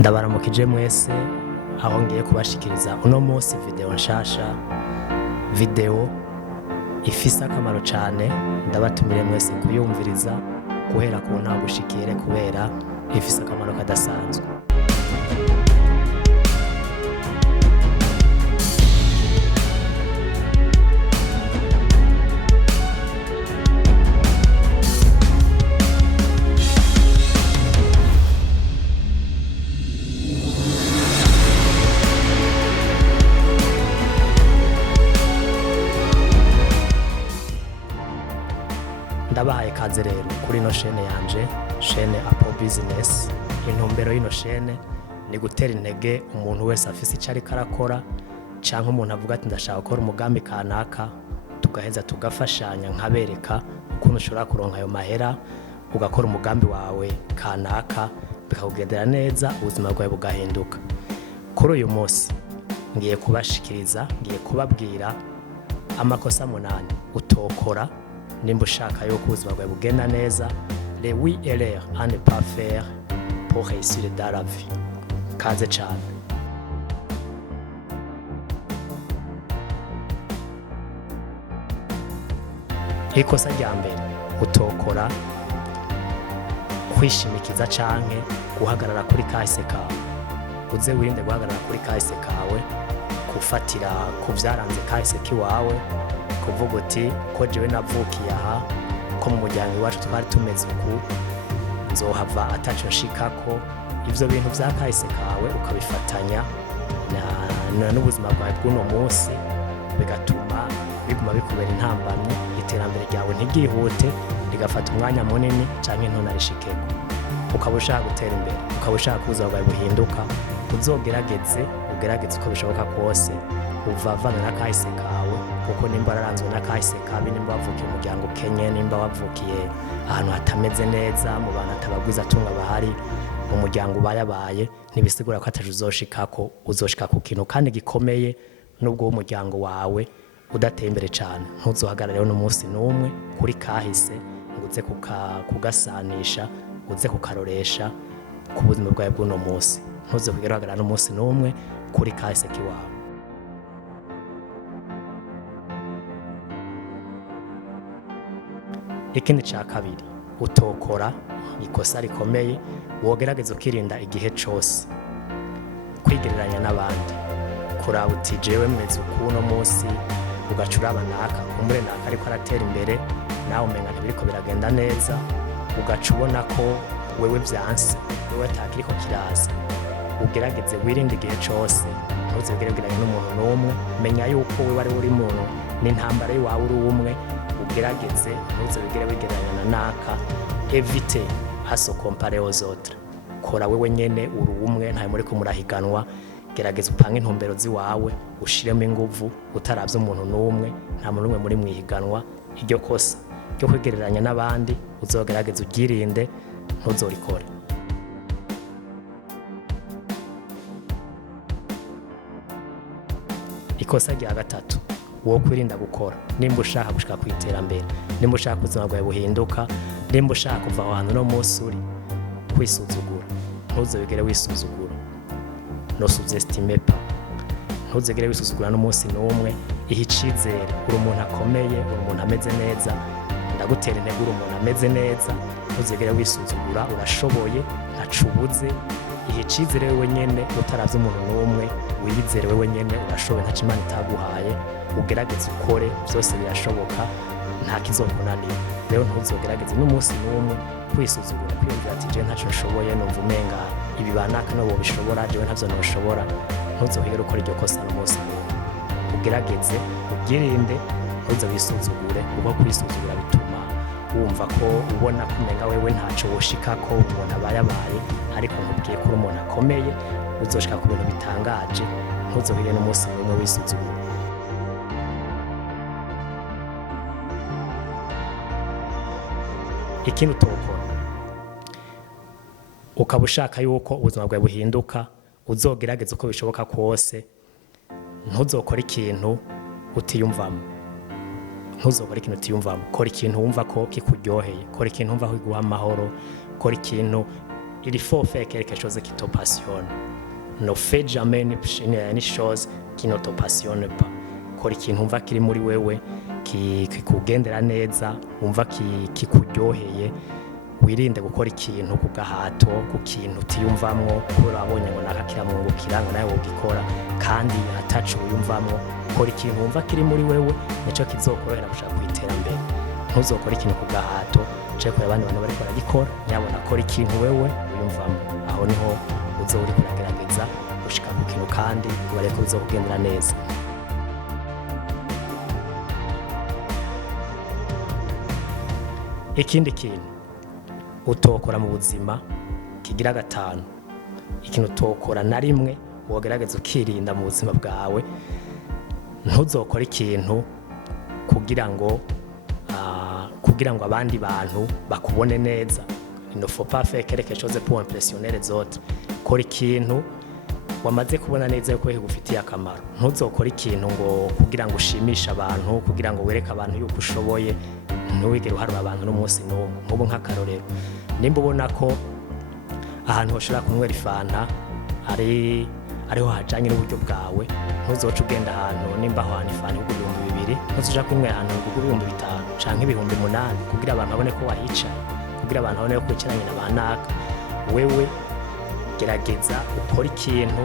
ndabaramukije mwese aho ngiye kubashikiriza uno munsi video nshasha, video ifise akamaro cyane. Ndabatumire mwese kuyumviriza guhera ku ntago gushikire kubera ifise akamaro kadasanzwe. Ndabahaye kaze rero kuri ino shene yanje, shene Apo Business. Intumbero y'ino shene ni gutera intege umuntu wese afise icari karakora, canke umuntu avuga ati ndashaka gukora umugambi kanaka, tugaheza tugafashanya nkabereka ukuntu ushobora kuronka ayo mahera ugakora umugambi wawe kanaka bikakugendera neza, ubuzima bwawe bugahinduka. Kuri uyu munsi ngiye kubashikiriza, ngiye kubabwira amakosa 8 utokora nimba ushaka yuko ubuzima bwawe bugenda neza, les 8 erreurs à ne pas faire pour réussir dans la vie. Kaze cyane. Ikosa rya mbere utokora, kwishimikiza canke guhagarara kuri kahise kawe. Uze wirinde guhagarara kuri kahise kawe, kufatira ku byaranze kahise kiwawe, kuvuga uti ko jewe navukiye aha, ko mu muryango wacu twari tumeze uku, nzohava ataco nshikako. Ivyo bintu vya kahise kawe ukabifatanya n'ubuzima bwawe bw'uno munsi, bigatuma biguma bikubera intambamyi, iterambere ryawe ntigihute, rigafata umwanya munini canke ntunarishikeko. Ukaba ushaka gutera imbere, ukaba ushaka ko ubuzima bwawe buhinduka, uzogerageze uko bishoboka kose uvavana na kahise kawe, kuko nimba araranzwe na kahise kabi, nimba wavukiye umuryango ukenye, nimba wavukiye ahantu hatameze neza, mu bantu atabagwiza atunga bahari, mu muryango ubayabaye, ntibisigura ko ataje uzoshikako. Uzoshika ku kintu kandi gikomeye, nubwo umuryango wawe udateye imbere cyane. Ntuzohagarare n'umunsi n'umwe kuri kahise ngo uze kugasanisha, uze kukaroresha ku buzima bwawe bw'uno munsi. Ntuzohagarare n'umunsi n'umwe kuri kahise kiwawe. Ikindi cya kabiri utokora, ikosa rikomeye, wogerageza ukirinda igihe cyose kwigereranya n'abandi. Kuraba uti jewe meze ukuno munsi, ugacuraba naka kumure naka ariko aratera imbere, nawe umenga ntibiriko biragenda neza, ugacubona ko wewe vyanse, wewe atakiriko kiraza. Ugerageze wirinde igihe cyose, ntuzegereranye n'umuntu n'umwe. Menya yuko wewe ari uri muntu n'intambara yawe uri umwe. Ugerageze ntuzabigere wigereranya na naka, eviter se comparer aux autres. Kora wewe nyene uri umwe, ntayo muri ko murahiganwa. Gerageza upange intumbero ziwawe, ushiremo inguvu, utaravye umuntu n'umwe, nta muntu n'umwe muri mwihiganwa. Iryo kosa ryo kwigereranya n'abandi uzogerageza ugirinde, ntuzorikore. Ikosa rya gatatu wo kwirinda gukora, nimba ushaka gushika ku iterambere, nimba ushaka ubuzima bwawe buhinduka, nimba ushaka kuva aho hantu no munsi uri, kwisuzugura. Ntuzabigere wisuzugura, no sous-estimer pas. Ntuzigere wisuzugura n'umunsi n'umwe. Ihe icizere uri umuntu akomeye, uri umuntu ameze neza. Ndagutera intege uri umuntu ameze neza. Ntuzigere wisuzugura, urashoboye, ntacubuze. Ihe icizere wewe nyene, utaravye umuntu n'umwe, wiyizere wewe nyene urashoboye, nta Imana itaguhaye. Ugerageze ukore, byose birashoboka, nta kizokunanira. Rero ntuzogerageze n'umunsi n'umwe kwisuzugura, kwiyumvira ati jewe ntaco nshoboye, numva umenga ibi banaka no bobishobora, jewe ntavyo noshobora. Ntuzohigere ukora iryo kosa n'umunsi n'umwe. Ugerageze ugirinde, ntuzo wisuzugure, kuko kwisuzugura bituma wumva ko ubona kumenga wewe ntaco woshikako, umuntu abayabaye. Ariko nkubwiye ko umuntu akomeye, uzoshika ku bintu bitangaje. Ntuzohigere n'umunsi n'umwe wisuzugura. Ikindi utokora, ukaba ushaka yuko ubuzima bwawe buhinduka, uzogerageza uko bishoboka kose, ntuzokora ikintu utiyumvamo. Ntuzokora ikintu utiyumvamo. Kora ikintu wumva ko kikuryoheye, kora ikintu wumva ko kiguha amahoro, kora ikintu il faut faire quelque chose qui te passionne. Ne fais jamais une chose qui ne te passionne pas. Kora ikintu umva kiri muri wewe kikugendera neza, umva kikuryoheye. Wirinde gukora ikintu ku gahato, ku kintu utiyumvamwo kubera wabonye ngo nakakiramwungukira ngo nawe wogikora kandi atacu uyumvamwo. Kora ikintu wumva kiri muri wewe nico kizokorohera gushaka kwiterambere. Ntuzokora ikintu ku gahato je ko abandi bantu bariko baragikora, nyabona kora ikintu wewe uyumvamwo. Aho niho uzori kuragerageza gushika ku kintu kandi ubareko uzokugendera neza. Ikindi kintu utokora mu buzima kigira gatanu, ikintu utokora na rimwe wogerageza ukirinda mu buzima bwawe. Ntuzokora ikintu kugira ngo abandi bantu bakubone neza. Il ne faut pas faire quelque chose pour impressionner les autres. Kora ikintu wamaze kubona neza yuko kigufitiye akamaro. Ntuzokora ikintu ngo kugira ngo ushimishe abantu, kugira ngo wereke abantu yuko ushoboye. Ntuwigere uharura abantu n'umunsi n'umwe. Nk'ubu nk'akarorero, nimba ubona ko ahantu hoshobora kunywera ifanta ariho hajanye n'uburyo bwawe, ntuzoca ugenda ahantu nimba aho hantu ifanta y'ibihumbi 2,000, ntuzoja kunywera ahantu y'ibihumbi 5 canke ibihumbi 8 kugira abantu babone ko wahicaye, kugira abantu babone ko wicaranye na banaka. Wewe gerageza ukora ikintu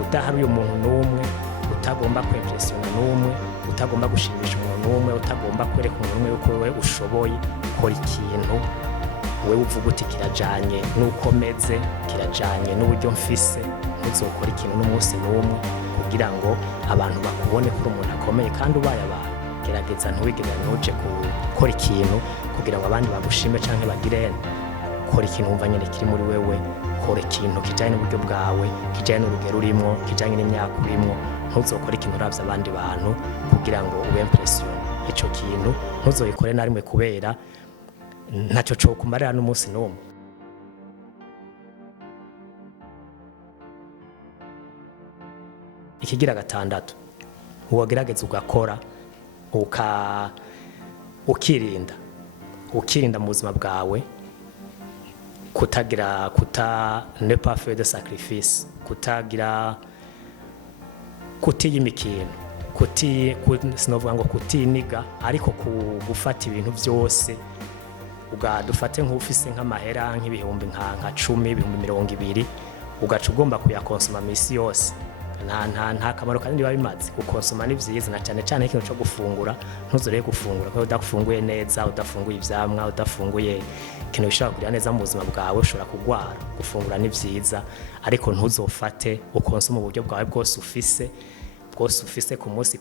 udaharuye umuntu n'umwe, utagomba kwimpressiona n'umwe, utagomba gushimisha umuntu n'umwe, utagomba kwereka umuntu n'umwe yuko wewe ushoboye. Ukora ikintu wewe uvuga uti kirajanye n'uko meze, kirajanye n'uburyo mfise. Ntuzokora ikintu n'umunsi n'umwe kugira ngo abantu bakubone ko umuntu akomeye kandi ubaye abantu. Gerageza ntuwigere ntuje gukora ikintu kugira ngo abandi bagushime canke bagire. Kora ikintu wumva nyene kiri muri wewe. Kora ikintu kijanye n'uburyo bwawe, kijanye n'urugero urimo, kijanye n'imyaka urimo. Ntuzokora ikintu uravye abandi bantu kugira ngo ube impression. Ico kintu ntuzoyikore na rimwe kubera ntacyo cyo kumarira n'umunsi n'umwe. Ikigira gatandatu, wogerageza ugakora ukirinda mu buzima bwawe ne pas faire de sacrifice, kutiyima ikintu, sinovuga ngo kutiniga, ariko gufata ibintu byose dufate nk'ufise nk'amahera nk'ibihumbi nka 10, ibihumbi 20, ugaca ugomba kuyakonsoma misi yose. Nta kamaro kandi biba bimaze. Gukonsoma ni byiza, na cyane cyane ikintu cyo gufungura. Ntuzoreye gufungura kuko udafunguye neza, udafunguye ivyamwa, udafunguye ikintu bishobora kugira neza mu buzima bwawe, ushobora kugwara. Gufungura ni byiza, ariko ntuzofate ukonsoma uburyo bwawe bwose ufise ku munsi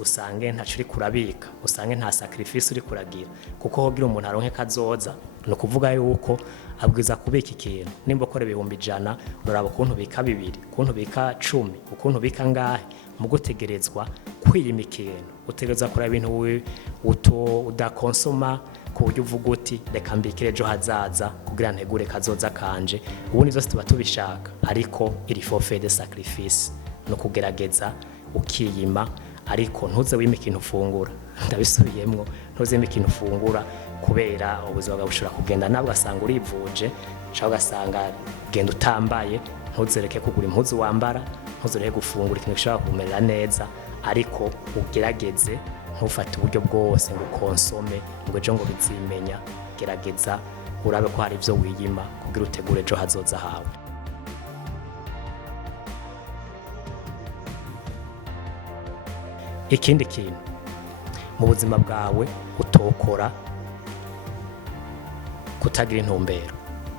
usange ntacu uri kurabika, usange nta sacrifice uri kuragira. Kuko hogira umuntu aronke kazoza, no kuvuga yuko abwiza kubika ikintu. Nimba ukora ibihumbi 100, uraraba ukuntu bika 2, ukuntu bika 10, ukuntu bika ngahe. Mu gutegerezwa kwiyima ikintu, utegereza kora ibintu udakonsoma ku buryo uvuga uti reka mbikire ejo hazaza kugira ntegure kazoza kanje. Ubu nivyo tuba tubishaka, ariko il faut faire des sacrifices. No kugerageza ukiyima, ariko ntuze wime ikintu ufungura. Ndabisubiyemwo, ntuze wime ikintu ufungura kubera ubuzima bwawe bushobora kugenda nawe ugasanga urivuje, cyangwa ugasanga genda utambaye. Ntuzereke kugura impuzu wambara, ntuzereke gufungura ikintu gishobora kumerera neza, ariko ugerageze ntufate uburyo bwose ngo konsome ngo ejo ngo bizimenya. Gerageza urabe ko hari ibyo wiyima kugira utegure ejo hazoza hawe. Ikindi kintu mu buzima bwawe utokora, kutagira intumbero.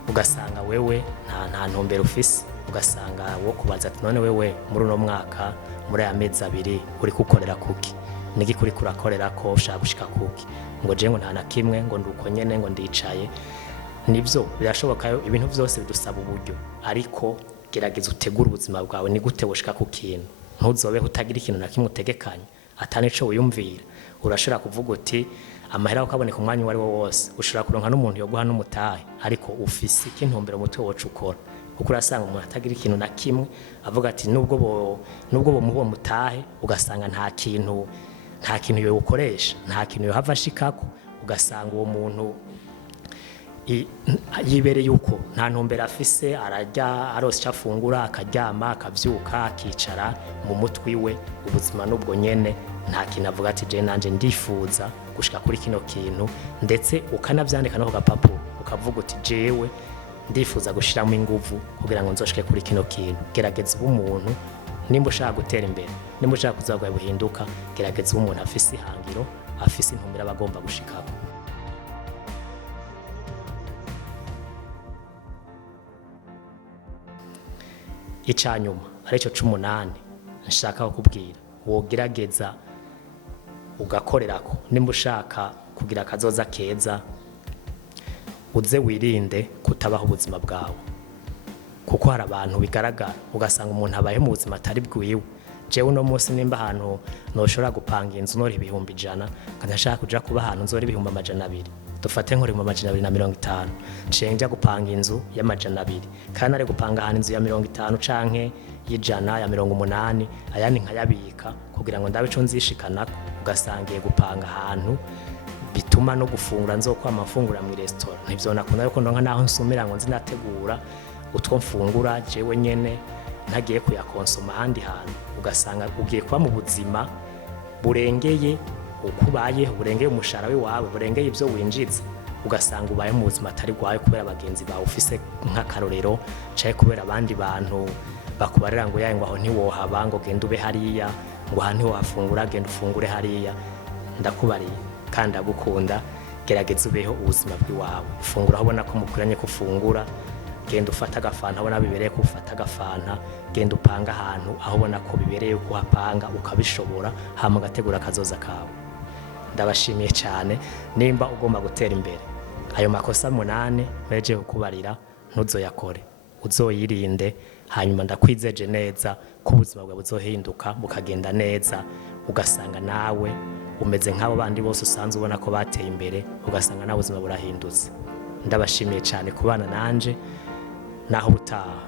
Ugasanga wewe nta ntumbero ufise, ugasanga wo kubaza ati none wewe muri uno mwaka, muri amezi 2 uri kukorera kuki, niki kuri kurakorera ko ushaka gushika kuki, ngo je ngo nta na kimwe, ngo nduko nyene ngo ndicaye. Nivyo birashoboka, ibintu byose bidusaba uburyo, ariko gerageza utegura ubuzima bwawe ni gute woshika ku kintu. Ntuzobe utagira ikintu na kimwe utegekanye, atane cyo wiyumvira. Urashobora kuvuga uti amahera ukaboneka umwanya wari wo wose, ushobora kuronka n'umuntu yo guha n'umutahe, ariko ufise ikintumbero mutwe wocu ukora. Kuko urasanga umuntu atagira ikintu na kimwe, avuga ati nubwo bo muho mutahe, ugasanga nta kintu yo ukoresha, nta kintu yo hava shikako. Ugasanga uwo muntu yibereye uko nta ntumbero afise, ararya arose icyo afungura akaryama akavyuka akicara mu mutwe iwe ubuzima n'ubwo nyene nta kintu avuga ati je nanje ndifuza gushika kuri kino kintu, ndetse ukanavyandika no ku gapapuro ukavuga uti jewe ndifuza gushiramo inguvu kugira ngo nzoshike kuri kino kintu. Gerageza ube umuntu, nimba ushaka gutera imbere, nimba ushaka kuzagwa buhinduka, gerageza ube umuntu afise ihangiro, afise intumbero abagomba gushikako. Icanyuma arico c'8 nshaka kukubwira, wogerageza ugakorerako nimba ushaka kugira akazoza keza, uze wirinde kutabaho ubuzima bwawe, kuko hari abantu bigaragara ugasanga umuntu abaye mu buzima atari bwiwe. Jewe uno munsi nimba ahantu noshobora gupanga inzu nori 100,000 nkashaka kuja kuba ahantu nzori 200,000, dufate nkori mu 250, cenja gupanga inzu ya 200, kandi ari gupanga ahantu inzu ya 50 canke y'ijana ya 80, ayandi nkayabika kugira ngo ndabe ico nzishikanako. Ugasangiye gupanga ahantu bituma no gufungura nzokwa amafungura mu restaurant ntivyo nakunda, yuko ndonka naho nsumira ngo nzinategura utwo mfungura jewe nyene ntagiye kuyakonsoma ahandi hantu. Ugasanga ugiye kuba mu buzima burengeye ukubaye, burengeye umushahara wawe, burengeye ivyo winjiza. Ugasanga ubaye mu buzima atari gwawe kubera abagenzi bawe ufise nk'akarorero, caye kubera abandi bantu bakubarira ngo yaye ngo aho ntiwohaba, ngo genda ube hariya, ngo aha ntiwafungura, genda ufungure hariya. Ndakubariye kandi ndagukunda, gerageza ubeho ubuzima bw'iwawe. Fungura aho ubona ko mukuranye kufungura, genda ufata agafanta abona bibereye ko ufata agafanta, genda upanga ahantu aho ubona ko bibereye ko uhapanga ukabishobora, hama ugategura akazoza kawe. Ndabashimiye cyane. Nimba ugomba gutera imbere, ayo makosa 8 meje kukubarira ntuzoyakore, uzoyirinde, hanyuma ndakwizeje neza ko ubuzima bwawe buzohinduka bukagenda neza, ugasanga nawe umeze nk'abo bandi bose usanzwe ubona ko bateye imbere, ugasanga nawe ubuzima burahindutse. Ndabashimiye cyane kubana nanje, naho butaha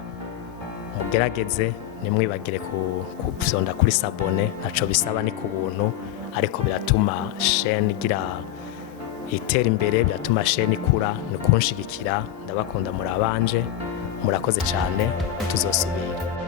mugerageze nimwibagire kufyonda kuri sabone, naco bisaba ni ku buntu, ariko biratuma chaîne igira itera imbere, biratuma chaîne ikura, ni kunshigikira. Ndabakunda muri abanje, murakoze cyane, tuzosubira.